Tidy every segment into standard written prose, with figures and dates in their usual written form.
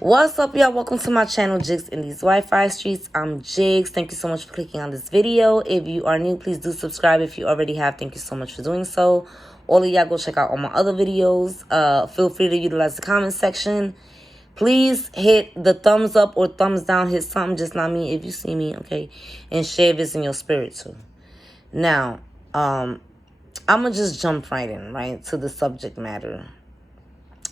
What's up, y'all? Welcome to my channel, Jigs in these Wi-Fi streets. I'm Jigs. Thank you so much for clicking on this video. If you are new, please do subscribe. If you already have, thank you so much for doing so. All of y'all go check out all my other videos. Feel free to utilize the comment section. Please hit the thumbs up or thumbs down. Hit something, just not me, if you see me, okay? And share this in your spirit too. Now, I'm gonna just jump right in, right, to the subject matter.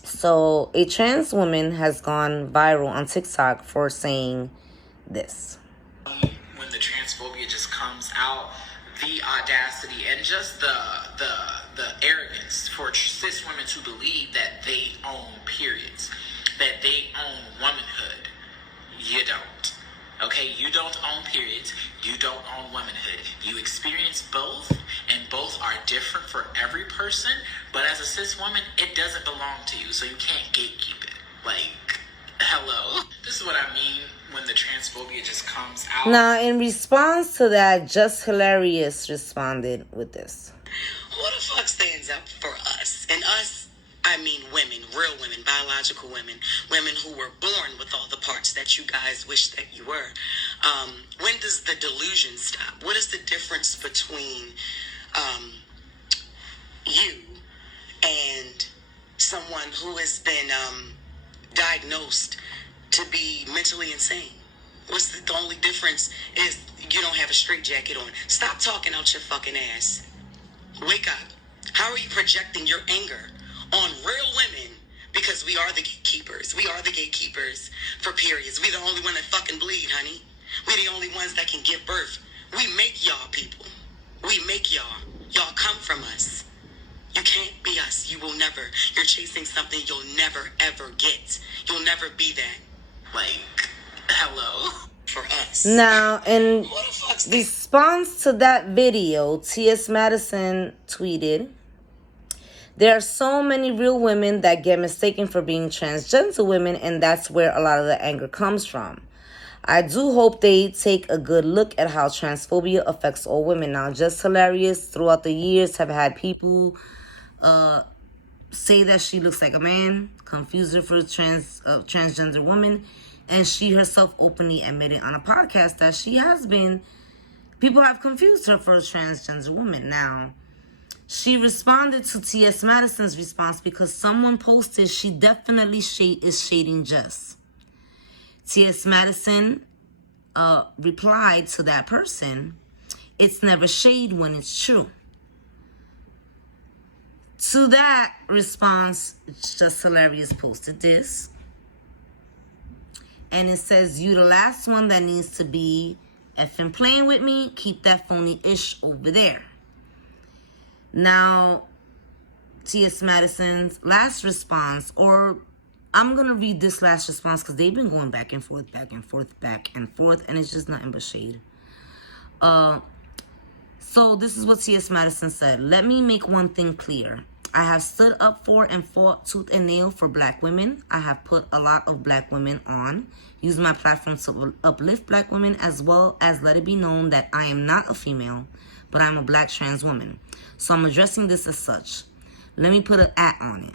So, a trans woman has gone viral on TikTok for saying this. When the transphobia just comes out, the audacity and just the arrogance for cis women to believe that they own periods, that they own womanhood. You don't. Okay, you don't own periods, you don't own womanhood. You experience both, and both are different for every person, but as a cis woman, it doesn't belong to you, so you can't gatekeep it. Like, hello? This is what I mean when the transphobia just comes out. Now, in response to that, Just Hilarious responded with this. Who the fuck stands up for us? And us, I mean women, real women, biological women, women who were born with all the parts that you guys wish that you were. When does the delusion stop? What is the difference between you and someone who has been diagnosed to be mentally insane? The only difference is you don't have a straitjacket on. Stop talking out your fucking ass. Wake up. How are you projecting your anger on real women? Because we are the gatekeepers. We are the gatekeepers for periods. We the only one that fucking bleed, honey. We the only ones that can give birth. We make y'all people. We make y'all. Y'all come from us. You can't be us. You will never. You're chasing something you'll never, ever get. You'll never be that. Like, hello? For us. Now, in response to that video, Ts Madison tweeted, "There are so many real women that get mistaken for being transgender women, and that's where a lot of the anger comes from. I do hope they take a good look at how transphobia affects all women." Now, Just Hilarious throughout the years have had people say that she looks like a man, confuse her for a transgender woman, and she herself openly admitted on a podcast that she has been, people have confused her for a transgender woman. Now, she responded to Ts Madison's response because someone posted she definitely is shading Jess. Ts Madison replied to that person, "It's never shade when it's true." To that response, Just Hilarious posted this. And it says, "You the last one that needs to be effing playing with me. Keep that phony ish over there." Now, Ts Madison's last response, or I'm going to read this last response because they've been going back and forth, back and forth, back and forth, and it's just nothing but shade. So this is what Ts Madison said. "Let me make one thing clear. I have stood up for and fought tooth and nail for black women. I have put a lot of black women on, used my platform to uplift black women, as well as let it be known that I am not a female, but I'm a black trans woman. So I'm addressing this as such. Let me put an @ on it.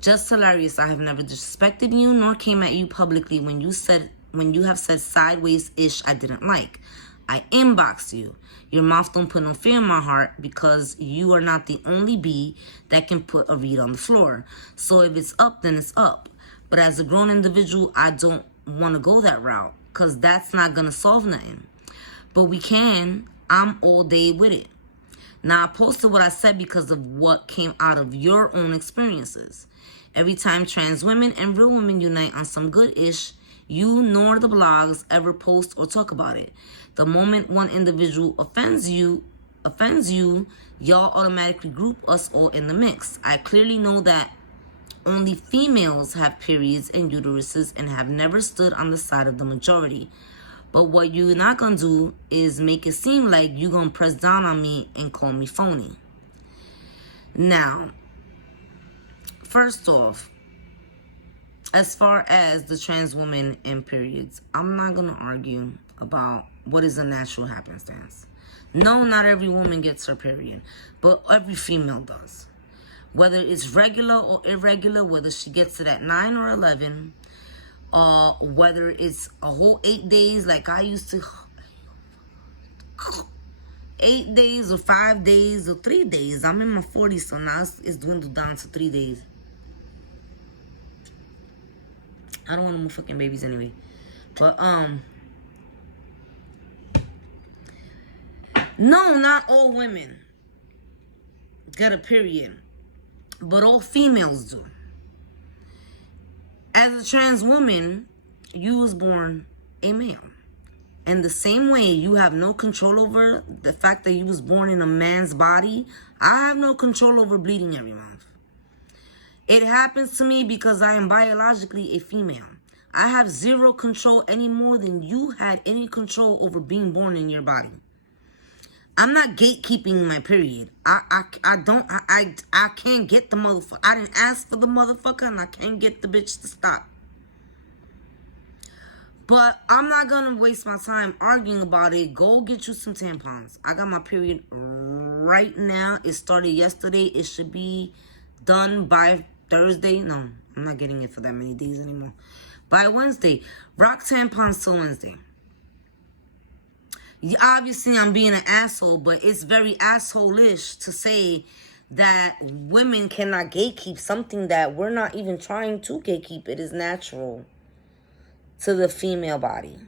Just Hilarious, I have never disrespected you nor came at you publicly when you have said sideways-ish I didn't like. I inboxed you. Your mouth don't put no fear in my heart because you are not the only bee that can put a reed on the floor. So if it's up, then it's up. But as a grown individual, I don't want to go that route because that's not going to solve nothing. But we can. I'm all day with it. Now, I posted what I said because of what came out of your own experiences. Every time trans women and real women unite on some good-ish, you nor the blogs ever post or talk about it. The moment one individual offends you, y'all automatically group us all in the mix. I clearly know that only females have periods and uteruses and have never stood on the side of the majority. But what you're not gonna do is make it seem like you're gonna press down on me and call me phony." Now, first off, as far as the trans woman and periods, I'm not gonna argue about what is a natural happenstance. No, not every woman gets her period, but every female does. whether it's regular or irregular, whether she gets it at 9 or 11, whether it's a whole 8 days like I used to, 8 days or 5 days or 3 days. I'm in my 40s, so now it's dwindled down to 3 days. I don't want no more fucking babies anyway. But, no, not all women get a period, but all females do. As a trans woman, you was born a male. And the same way you have no control over the fact that you was born in a man's body, I have no control over bleeding every month. It happens to me because I am biologically a female. I have zero control any more than you had any control over being born in your body. I'm not gatekeeping my period. I can't get the motherfucker. I didn't ask for the motherfucker, and I can't get the bitch to stop. But I'm not gonna waste my time arguing about it. Go get you some tampons. I got my period right now. It started yesterday. It should be done by Thursday. No, I'm not getting it for that many days anymore. By Wednesday. Rock tampons till Wednesday. Obviously, I'm being an asshole, but it's very asshole-ish to say that women cannot gatekeep something that we're not even trying to gatekeep. It is natural to the female body.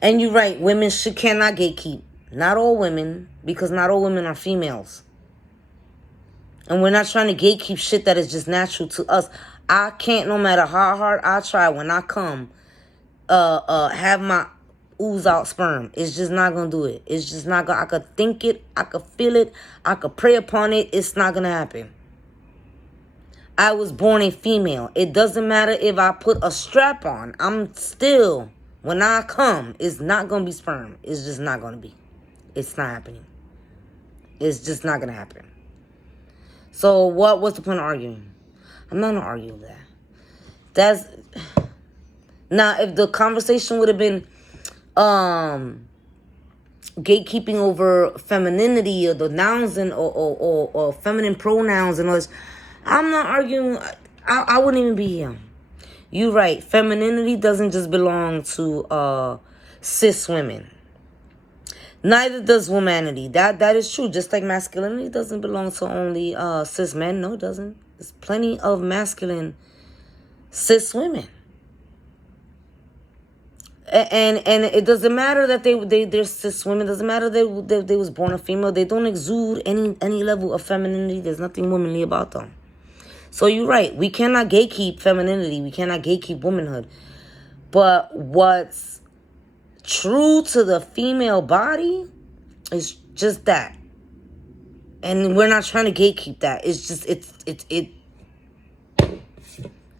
And you're right, women cannot gatekeep. Not all women, because not all women are females. And we're not trying to gatekeep shit that is just natural to us. I can't, no matter how hard I try, when I come, have my ooze out sperm. It's just not gonna do it. It's just not gonna. I could think it, I could feel it, I could pray upon it. It's not gonna happen. I was born a female. It doesn't matter if I put a strap on. I'm still, when I come, it's not gonna be sperm. It's just not gonna be. It's not happening. It's just not gonna happen. So what's the point of arguing? I'm not gonna argue with that. That's now if the conversation would have been gatekeeping over femininity or the nouns and or feminine pronouns and all this, I'm not arguing. I wouldn't even be here. You're right. Femininity doesn't just belong to cis women. Neither does womanity. That is true. Just like masculinity doesn't belong to only cis men. No, it doesn't. There's plenty of masculine cis women. And it doesn't matter that they're cis women. It doesn't matter that they was born a female. They don't exude any level of femininity. There's nothing womanly about them. So you're right. We cannot gatekeep femininity. We cannot gatekeep womanhood. But what's true to the female body is just that. And we're not trying to gatekeep that. It's just it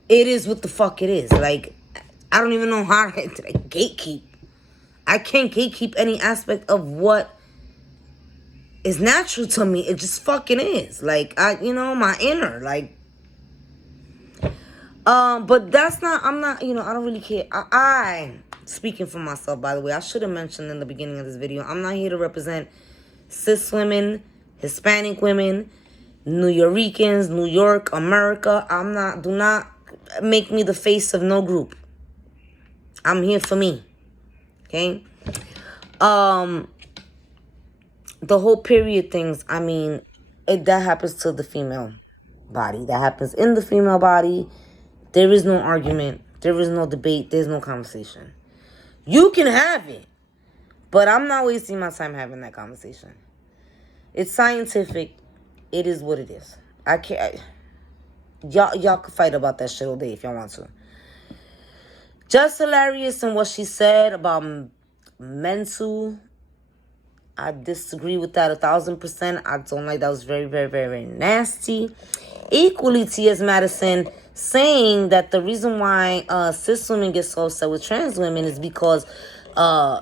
is what the fuck it is. Like, I don't even know how to gatekeep. I can't gatekeep any aspect of what is natural to me. It just fucking is. Like, my inner, like. But that's not, I'm not, I don't really care. I speaking for myself, by the way, I should have mentioned in the beginning of this video, I'm not here to represent cis women, Hispanic women, New Yorkers, New York, America. Do not make me the face of no group. I'm here for me. Okay? The whole period things, that happens to the female body. That happens in the female body. There is no argument. There is no debate. There's no conversation. You can have it, but I'm not wasting my time having that conversation. It's scientific. It is what it is. I can't. Y'all can fight about that shit all day if y'all want to. Just hilarious in what she said about mental. I disagree with that 1,000%. I don't like that. Was very, very, very, very nasty. Equally, Ts Madison saying that the reason why cis women get so upset with trans women is because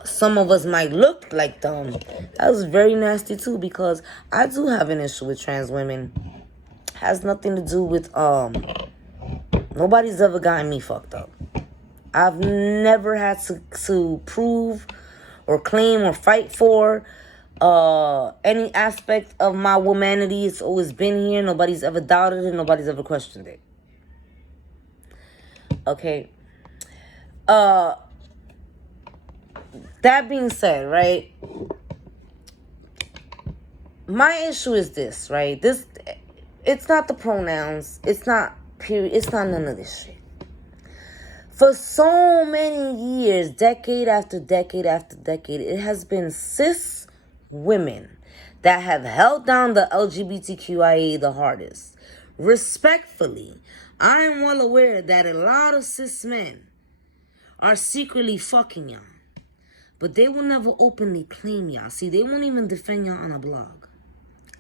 some of us might look like them. That was very nasty too, because I do have an issue with trans women. Has nothing to do with nobody's ever gotten me fucked up. I've never had to prove or claim or fight for any aspect of my womanity. It's always been here. Nobody's ever doubted it. Nobody's ever questioned it. Okay. That being said, right? My issue is this, right? It's not the pronouns. It's not period. It's not none of this shit. For so many years, decade after decade after decade, it has been cis women that have held down the LGBTQIA the hardest. Respectfully, I am well aware that a lot of cis men are secretly fucking y'all. But they will never openly claim y'all. See, they won't even defend y'all on a blog.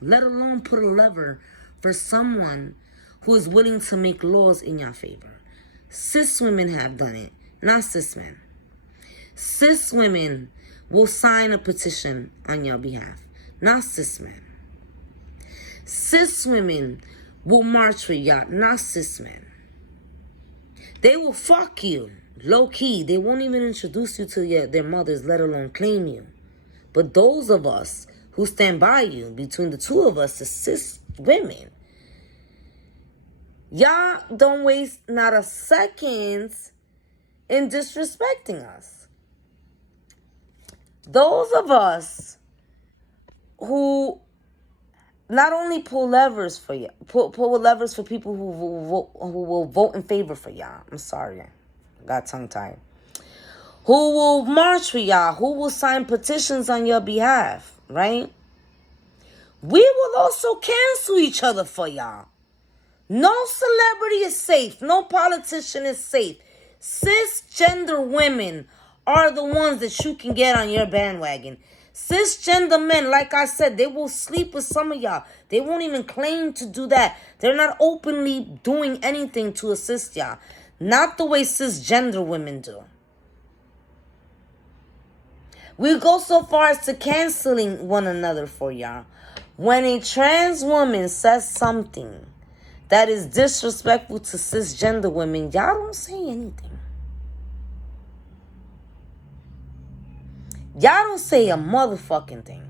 Let alone put a lever for someone who is willing to make laws in your favor. Cis women have done it, not cis men. Cis women will sign a petition on your behalf, not cis men. Cis women will march with y'all, not cis men. They will fuck you, low key. They won't even introduce you to their mothers, let alone claim you. But those of us who stand by you, between the two of us, the cis women, y'all don't waste not a second in disrespecting us. Those of us who not only pull levers for you, pull levers for people who will vote in favor for y'all. I'm sorry, I got tongue tied. Who will march with y'all? Who will sign petitions on your behalf? Right? We will also cancel each other for y'all. No celebrity is safe. No politician is safe. Cisgender women are the ones that you can get on your bandwagon. Cisgender men, like I said, they will sleep with some of y'all. They won't even claim to do that. They're not openly doing anything to assist y'all. Not the way cisgender women do. We go so far as to canceling one another for y'all. When a trans woman says something that is disrespectful to cisgender women, y'all don't say anything. Y'all don't say a motherfucking thing.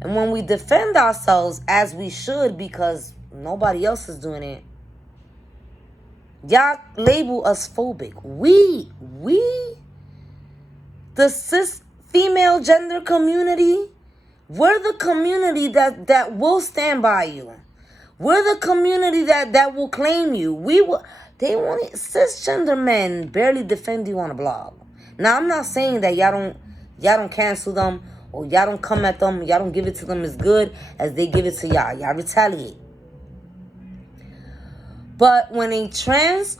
And when we defend ourselves, as we should, because nobody else is doing it, y'all label us phobic. We, the cis female gender community, we're the community that will stand by you. We're the community that will claim you. They won't. Cisgender men barely defend you on a blog. Now, I'm not saying that y'all don't cancel them, or y'all don't come at them, y'all don't give it to them as good as they give it to y'all. Y'all retaliate. But when a cis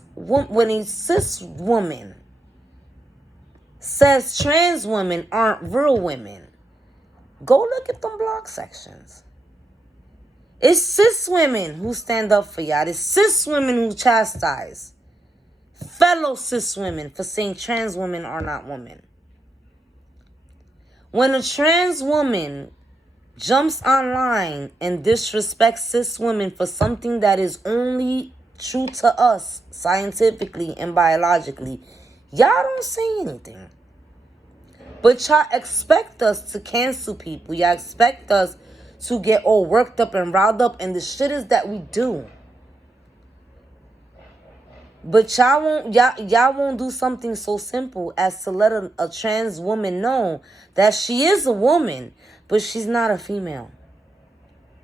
woman says trans women aren't real women, go look at them blog sections. It's cis women who stand up for y'all. It's cis women who chastise fellow cis women for saying trans women are not women. When a trans woman jumps online and disrespects cis women for something that is only true to us scientifically and biologically, y'all don't say anything. But y'all expect us to cancel people. Y'all expect us to get all worked up and riled up, and the shit is that we do. But y'all won't do something so simple as to let a trans woman know that she is a woman, but she's not a female.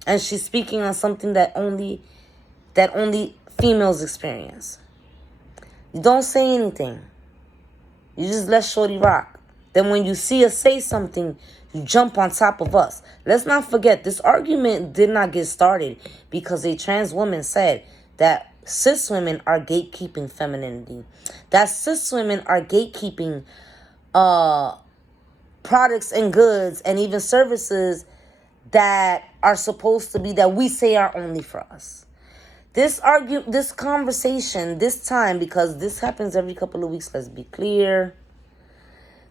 And she's speaking on something that only females experience. You don't say anything. You just let shorty rock. Then when you see us say something, you jump on top of us. Let's not forget, this argument did not get started because a trans woman said that cis women are gatekeeping femininity. That cis women are gatekeeping products and goods and even services that are supposed to be, that we say are only for us. This conversation, this time, because this happens every couple of weeks, let's be clear.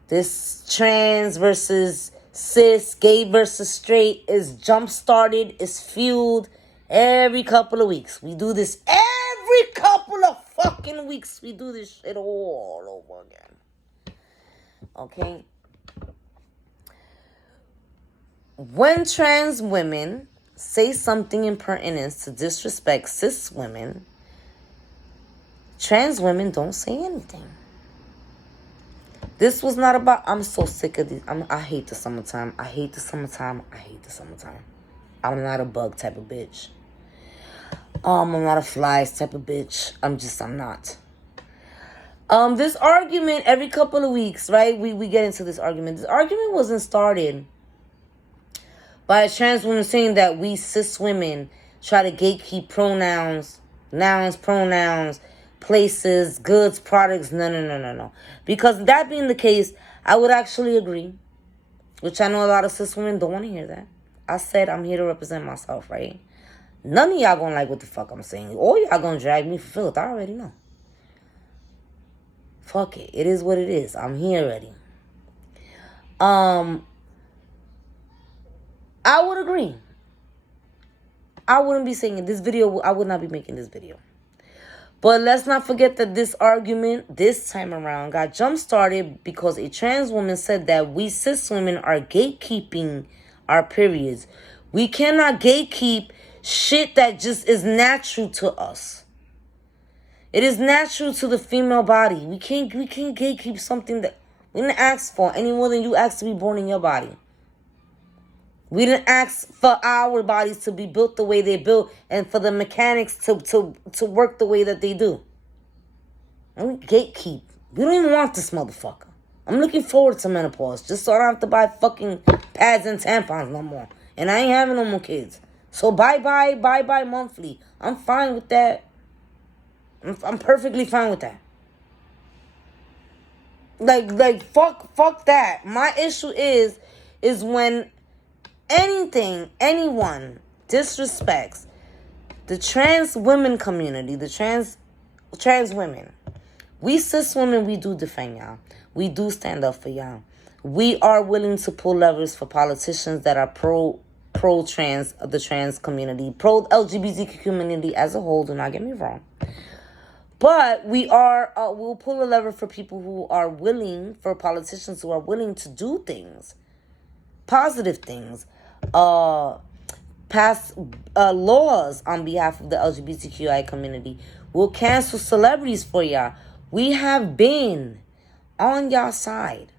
This trans versus cis, gay versus straight is jump-started, is fueled every couple of weeks. We do this every couple of fucking weeks. We do this shit all over again. Okay? when trans women say something impertinent to disrespect cis women, trans women don't say anything. This was not about, I'm so sick of these. I hate the summertime. I hate the summertime. I hate the summertime. I'm not a bug type of bitch. I'm not a flies type of bitch. I'm not. This argument every couple of weeks, right? We get into this argument. This argument wasn't started by a trans woman saying that we cis women try to gatekeep pronouns, nouns, pronouns, places, goods, products. No. Because that being the case, I would actually agree, which I know a lot of cis women don't want to hear that. I said I'm here to represent myself, right? None of y'all gonna like what the fuck I'm saying. Or y'all gonna drag me for filth. I already know. Fuck it. It is what it is. I'm here already. I would agree. I wouldn't be saying this video. I would not be making this video. But let's not forget that this argument this time around got jump-started because a trans woman said that we cis women are gatekeeping our periods. We cannot gatekeep shit that just is natural to us. It is natural to the female body. We can't gatekeep something that we didn't ask for any more than you asked to be born in your body. We didn't ask for our bodies to be built the way they built and for the mechanics to work the way that they do. And we gatekeep. We don't even want this motherfucker. I'm looking forward to menopause just so I don't have to buy fucking pads and tampons no more. And I ain't having no more kids. So bye-bye monthly. I'm fine with that. I'm perfectly fine with that. Like fuck that. My issue is when anyone disrespects the trans women community, the trans women. We cis women, we do defend y'all. We do stand up for y'all. We are willing to pull levers for politicians that are pro-trans, the trans community, pro-LGBTQ community as a whole. Do not get me wrong. But we'll pull a lever for people who are willing, for politicians who are willing to do things, positive things, pass laws on behalf of the LGBTQI community. We'll cancel celebrities for y'all. We have been on y'all side.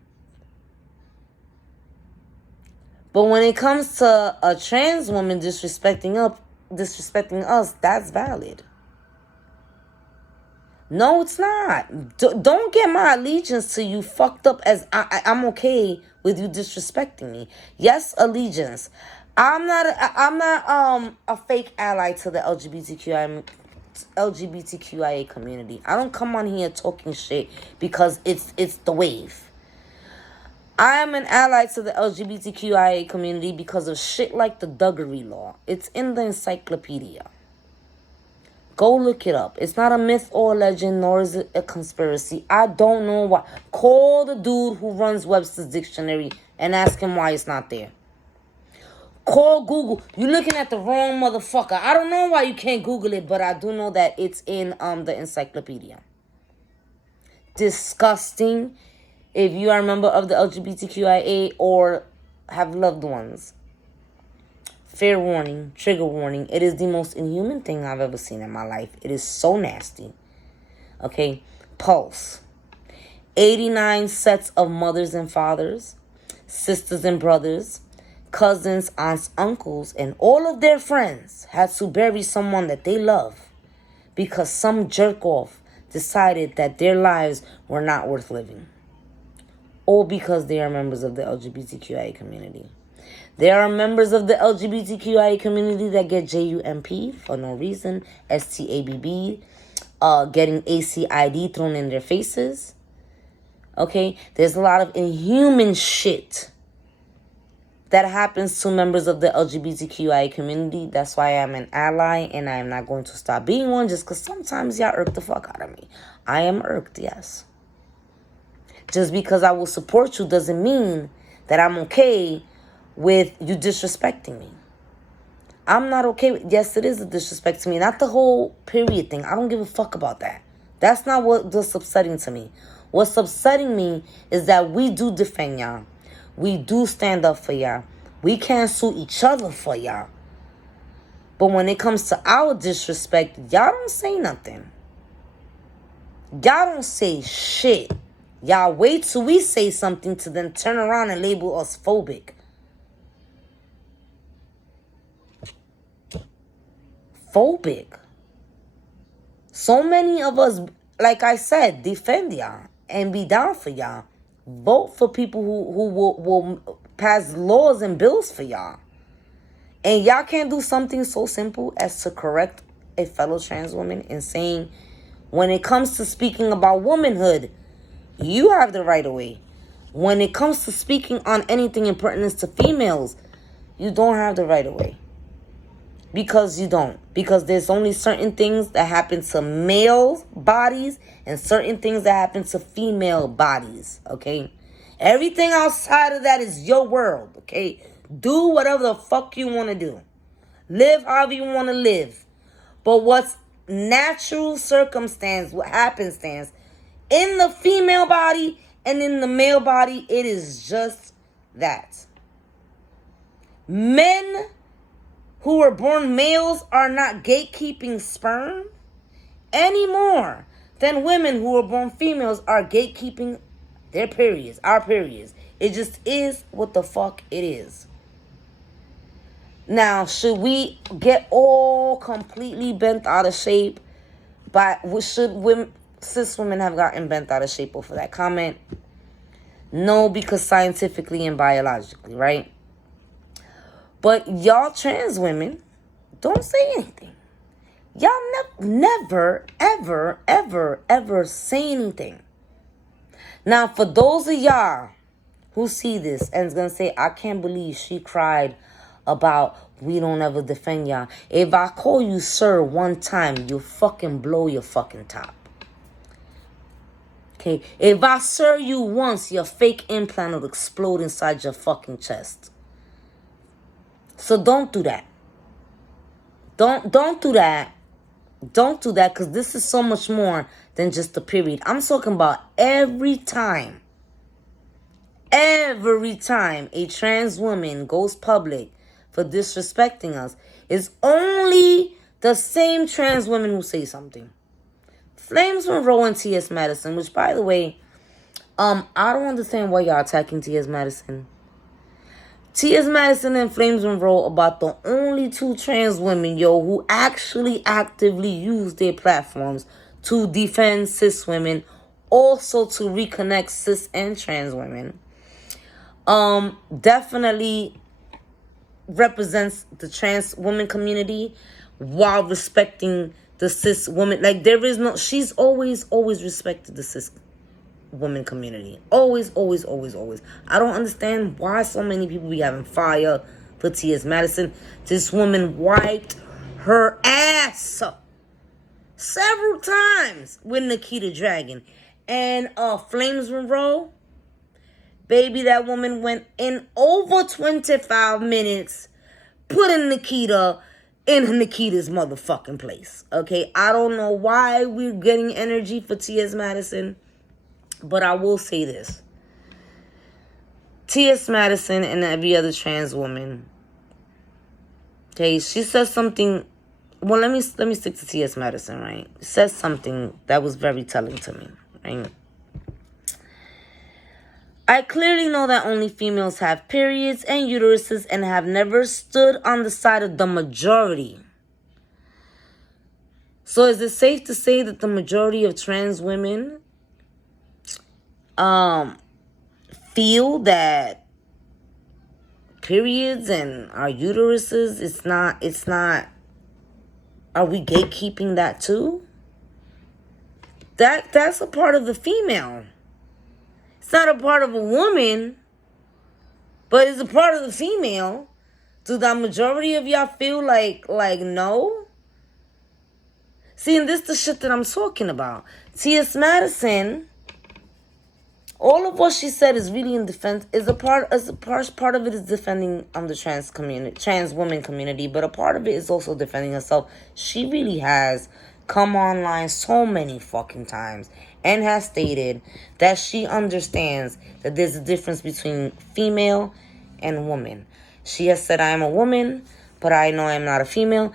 But when it comes to a trans woman disrespecting us, that's valid. No, it's not. Don't get my allegiance to you fucked up as I'm okay with you disrespecting me. Yes, allegiance. I'm not a fake ally to the LGBTQIA community. I don't come on here talking shit because it's the wave. I am an ally to the LGBTQIA community because of shit like the Duggery Law. It's in the encyclopedia. Go look it up. It's not a myth or a legend, nor is it a conspiracy. I don't know why. Call the dude who runs Webster's Dictionary and ask him why it's not there. Call Google. You're looking at the wrong motherfucker. I don't know why you can't Google it, but I do know that it's in the encyclopedia. Disgusting. If you are a member of the LGBTQIA or have loved ones. Fair warning, trigger warning. It is the most inhuman thing I've ever seen in my life. It is so nasty. Okay, Pulse. 89 sets of mothers and fathers, sisters and brothers, cousins, aunts, uncles, and all of their friends had to bury someone that they love because some jerk off decided that their lives were not worth living. Or because they are members of the LGBTQIA community. There are members of the LGBTQIA community that get JUMP for no reason, STABB, getting ACID thrown in their faces. Okay, there's a lot of inhuman shit that happens to members of the LGBTQIA community. That's why I'm an ally, and I am not going to stop being one just because sometimes y'all irk the fuck out of me. I am irked, yes. Just because I will support you doesn't mean that I'm okay with you disrespecting me. I'm not okay with, yes, it is a disrespect to me. Not the whole period thing. I don't give a fuck about that. That's not what's upsetting to me. What's upsetting me is that we do defend y'all. We do stand up for y'all. We cancel each other for y'all. But when it comes to our disrespect, y'all don't say nothing. Y'all don't say shit. Y'all wait till we say something to then turn around and label us phobic. Phobic. So many of us, like I said, defend y'all and be down for y'all. Vote for people who will pass laws and bills for y'all. And y'all can't do something so simple as to correct a fellow trans woman in saying, when it comes to speaking about womanhood, you have the right of way. When it comes to speaking on anything in pertinence to females, you don't have the right of way. Because you don't. Because there's only certain things that happen to male bodies and certain things that happen to female bodies, okay? Everything outside of that is your world, okay? Do whatever the fuck you want to do. Live however you want to live. But what's natural circumstance, what happenstance, in the female body and in the male body, it is just that. Men who were born males are not gatekeeping sperm any more than women who were born females are gatekeeping their periods, our periods. It just is what the fuck it is. Now, should we get all completely bent out of shape? Should women, cis women have gotten bent out of shape over that comment? No, because scientifically and biologically, right? But y'all trans women, don't say anything. Y'all never, ever, ever, ever say anything. Now, for those of y'all who see this and is going to say, I can't believe she cried about we don't ever defend y'all. If I call you sir one time, you'll fucking blow your fucking top. Okay? If I sir you once, your fake implant will explode inside your fucking chest. So don't do that. Don't do that. Don't do that, because this is so much more than just the period. I'm talking about every time a trans woman goes public for disrespecting us, it's only the same trans women who say something. Flames Monroe and Ts Madison, which, by the way, I don't understand why y'all attacking Ts Madison. Ts Madison and Flames Monroe about the only two trans women, who actually actively use their platforms to defend cis women, also to reconnect cis and trans women. Definitely represents the trans woman community while respecting the cis woman. Like, there is no, she's always respected the cis woman community. Always. I don't understand why so many people be having fire for Ts Madison. This woman wiped her ass several times with Nikita Dragon. And Flames Monroe, baby, that woman went in over 25 minutes putting Nikita in Nikita's motherfucking place. Okay, I don't know why we're getting energy for Ts Madison, but I will say this. Ts Madison and every other trans woman, okay, she says something. Well, let me stick to Ts Madison, right? Says something that was very telling to me, right? I clearly know that only females have periods and uteruses and have never stood on the side of the majority. So is it safe to say that the majority of trans women feel that periods and our uteruses, it's not, are we gatekeeping that too? That's a part of the female. It's not a part of a woman, but it's a part of the female. Do the majority of y'all feel like no? See, and this is the shit that I'm talking about. Ts Madison, all of what she said is really in defense. Part of it is defending the trans woman community, but a part of it is also defending herself. She really has come online so many fucking times and has stated that she understands that there's a difference between female and woman. She has said, I am a woman, but I know I am not a female.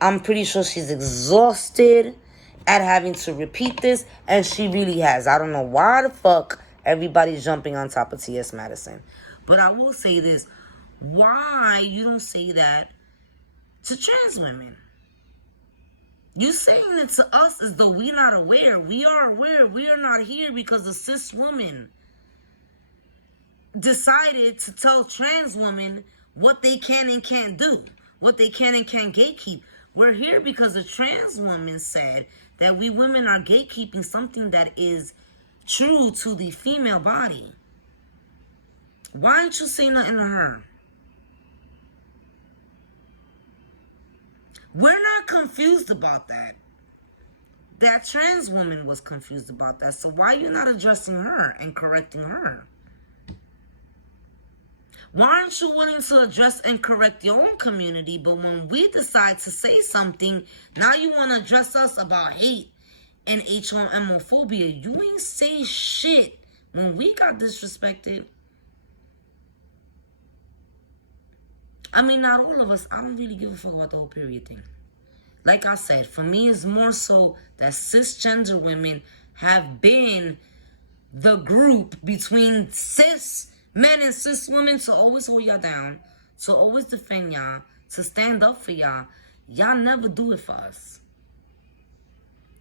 I'm pretty sure she's exhausted at having to repeat this, and she really has. I don't know why the fuck everybody's jumping on top of Ts Madison. But I will say this. Why you don't say that to trans women? You saying it to us as though we're not aware. We are aware. We are not here because the cis woman decided to tell trans women what they can and can't do, what they can and can't gatekeep. We're here because a trans woman said that we women are gatekeeping something that is true to the female body. Why didn't you say nothing to her? We're not confused about that. That trans woman was confused about that. So why are you not addressing her and correcting her? Why aren't you willing to address and correct your own community? But when we decide to say something, now you want to address us about hate and homophobia. You ain't say shit when we got disrespected. I mean, not all of us. I don't really give a fuck about the whole period thing. Like I said, for me, it's more so that cisgender women have been the group between cis men and cis women to always hold y'all down, to always defend y'all, to stand up for y'all. Y'all never do it for us.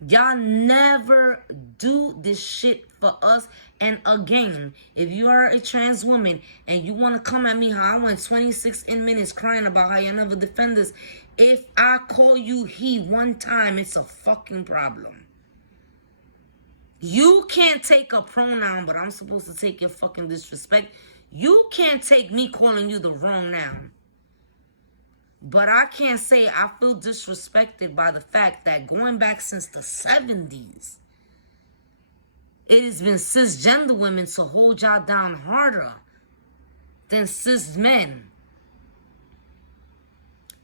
Y'all never do this shit for us. And again, if you are a trans woman and you want to come at me how I went 26 minutes crying about how y'all never defend us, if I call you he one time, it's a fucking problem. You can't take a pronoun, but I'm supposed to take your fucking disrespect. You can't take me calling you the wrong noun. But I can't say I feel disrespected by the fact that going back since the 70s, it has been cisgender women to hold y'all down harder than cis men.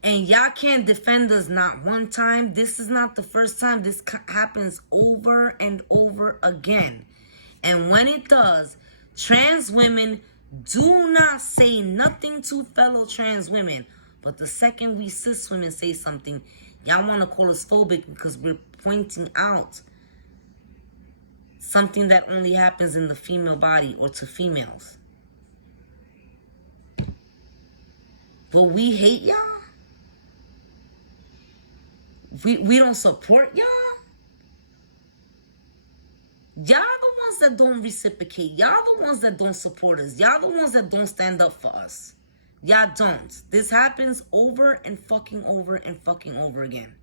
And y'all can't defend us not one time. This is not the first time. This happens over and over again. And when it does, trans women do not say nothing to fellow trans women. But the second we cis women say something, y'all want to call us phobic because we're pointing out something that only happens in the female body or to females. But we hate y'all? We don't support y'all? Y'all the ones that don't reciprocate. Y'all the ones that don't support us. Y'all the ones that don't stand up for us. Y'all don't. This happens over and fucking over and fucking over again.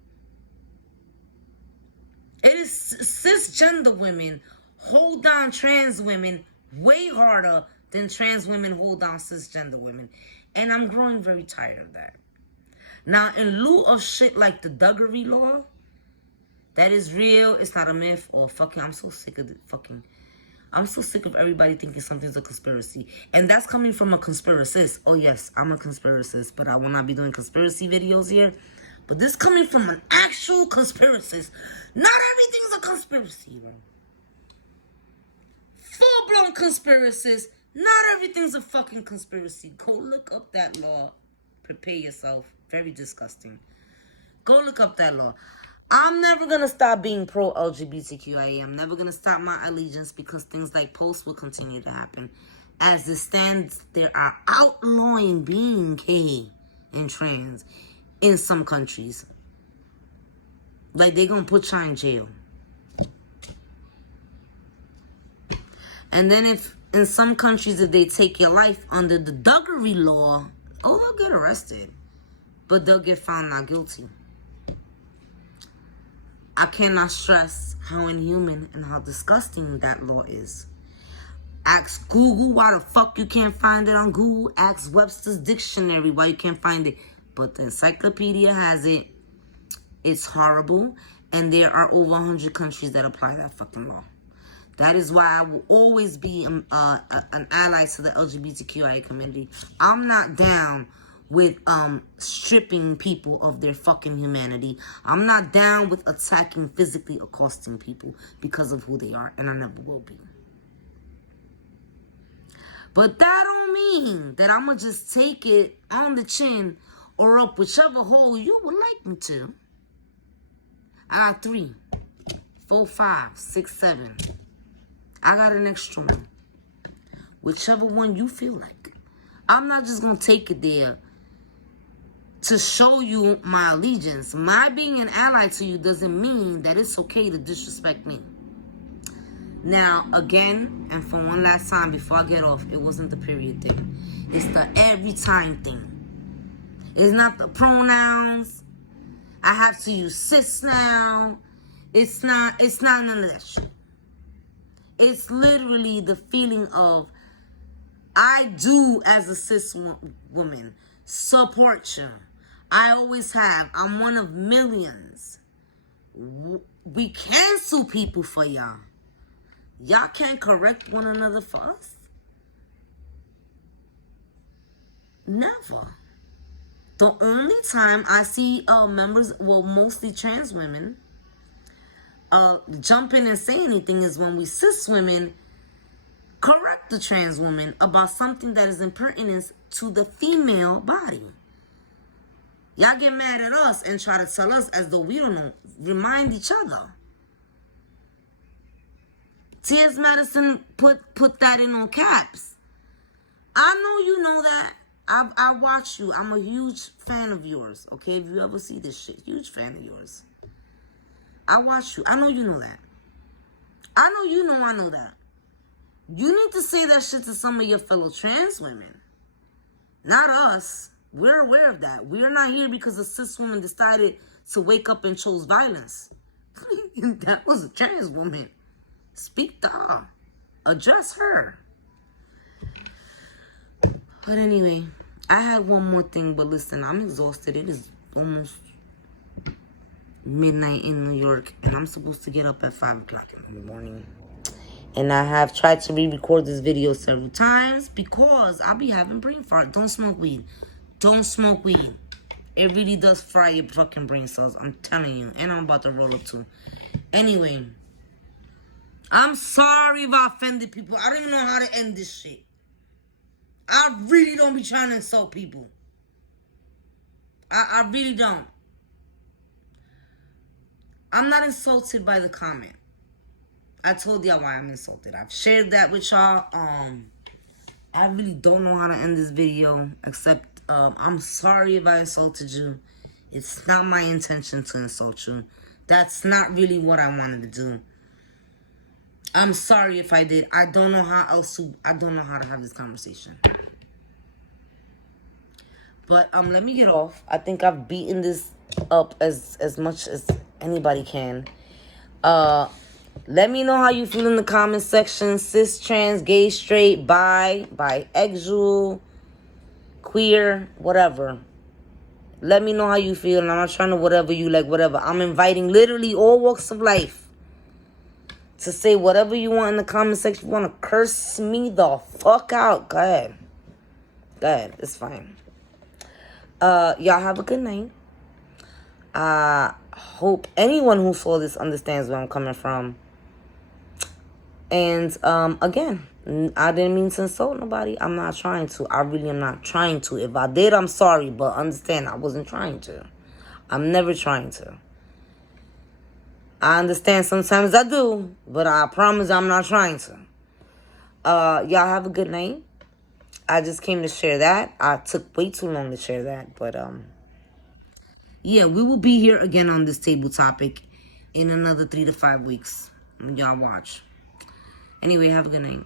It is cisgender women hold down trans women way harder than trans women hold down cisgender women. And I'm growing very tired of that. Now, in lieu of shit like the Duggery Law, that is real, it's not a myth, or fucking, I'm so sick of everybody thinking something's a conspiracy. And that's coming from a conspiracist. Oh yes, I'm a conspiracist, but I will not be doing conspiracy videos here. But this coming from an actual conspiracist. Not everything's a conspiracy, bro. Full-blown conspiracist. Not everything's a fucking conspiracy. Go look up that law. Prepare yourself. Very disgusting. Go look up that law. I'm never going to stop being pro-LGBTQIA. I'm never going to stop my allegiance because things like posts will continue to happen. As it stands, there are outlawing being gay and trans in some countries. Like, they're going to put you in jail. And then if in some countries, if they take your life under the Duggery Law, oh, they'll get arrested. But they'll get found not guilty. I cannot stress how inhuman and how disgusting that law is. Ask Google why the fuck you can't find it on Google. Ask Webster's Dictionary why you can't find it. But the encyclopedia has it. It's horrible. And there are over 100 countries that apply that fucking law. That is why I will always be an ally to the LGBTQIA community. I'm not down with stripping people of their fucking humanity. I'm not down with attacking, physically accosting people because of who they are, and I never will be. But that don't mean that I'm going to just take it on the chin or up whichever hole you would like me to. I got 3, 4, 5, 6, 7. I got an extra one. Whichever one you feel like. I'm not just going to take it there to show you my allegiance. My being an ally to you doesn't mean that it's okay to disrespect me. Now, again, and for one last time before I get off, it wasn't the period thing. It's the every time thing. It's not the pronouns. I have to use cis now. It's not none of that shit. It's literally the feeling of, I do, as a cis woman, support you. I always have. I'm one of millions. We can sue people for y'all. Y'all can't correct one another for us. Never. The only time I see members, well, mostly trans women, jump in and say anything is when we cis women correct the trans woman about something that is impertinent to the female body. Y'all get mad at us and try to tell us as though we don't know. Remind each other. Ts Madison put that in on caps. I know you know that. I watch you. I'm a huge fan of yours. Okay, if you ever see this shit, huge fan of yours. I watch you. I know you know that. I know you know I know that. You need to say that shit to some of your fellow trans women. Not us. We're aware of that. We're not here because a cis woman decided to wake up and chose violence. That was a trans woman. Speak to her. Address her. But anyway, I had one more thing, but listen, I'm exhausted. It is almost midnight in New York, and I'm supposed to get up at 5 o'clock in the morning. And I have tried to re-record this video several times because I'll be having brain fart. Don't smoke weed. Don't smoke weed. It really does fry your fucking brain cells. I'm telling you. And I'm about to roll up too. Anyway. I'm sorry if I offended people. I don't even know how to end this shit. I really don't be trying to insult people. I really don't. I'm not insulted by the comment. I told y'all why I'm insulted. I've shared that with y'all. I really don't know how to end this video. Except, I'm sorry if I insulted you. It's not my intention to insult you. That's not really what I wanted to do. I'm sorry if I did. I don't know how I don't know how to have this conversation. But let me get off. I think I've beaten this up as much as anybody can. Let me know how you feel in the comment section. Cis, trans, gay, straight, bi, bisexual, queer, whatever. Let me know how you feel. And I'm not trying to whatever you like, whatever. I'm inviting literally all walks of life to say whatever you want in the comment section. You want to curse me the fuck out. Go ahead. Go ahead. It's fine. Y'all have a good night. I hope anyone who saw this understands where I'm coming from. And again, I didn't mean to insult nobody. I'm not trying to. I really am not trying to. If I did, I'm sorry. But understand, I wasn't trying to. I'm never trying to. I understand sometimes I do, but I promise I'm not trying to. Y'all have a good night. I just came to share that. I took way too long to share that, but yeah, we will be here again on this table topic in another 3 to 5 weeks. Y'all watch. Anyway, have a good night.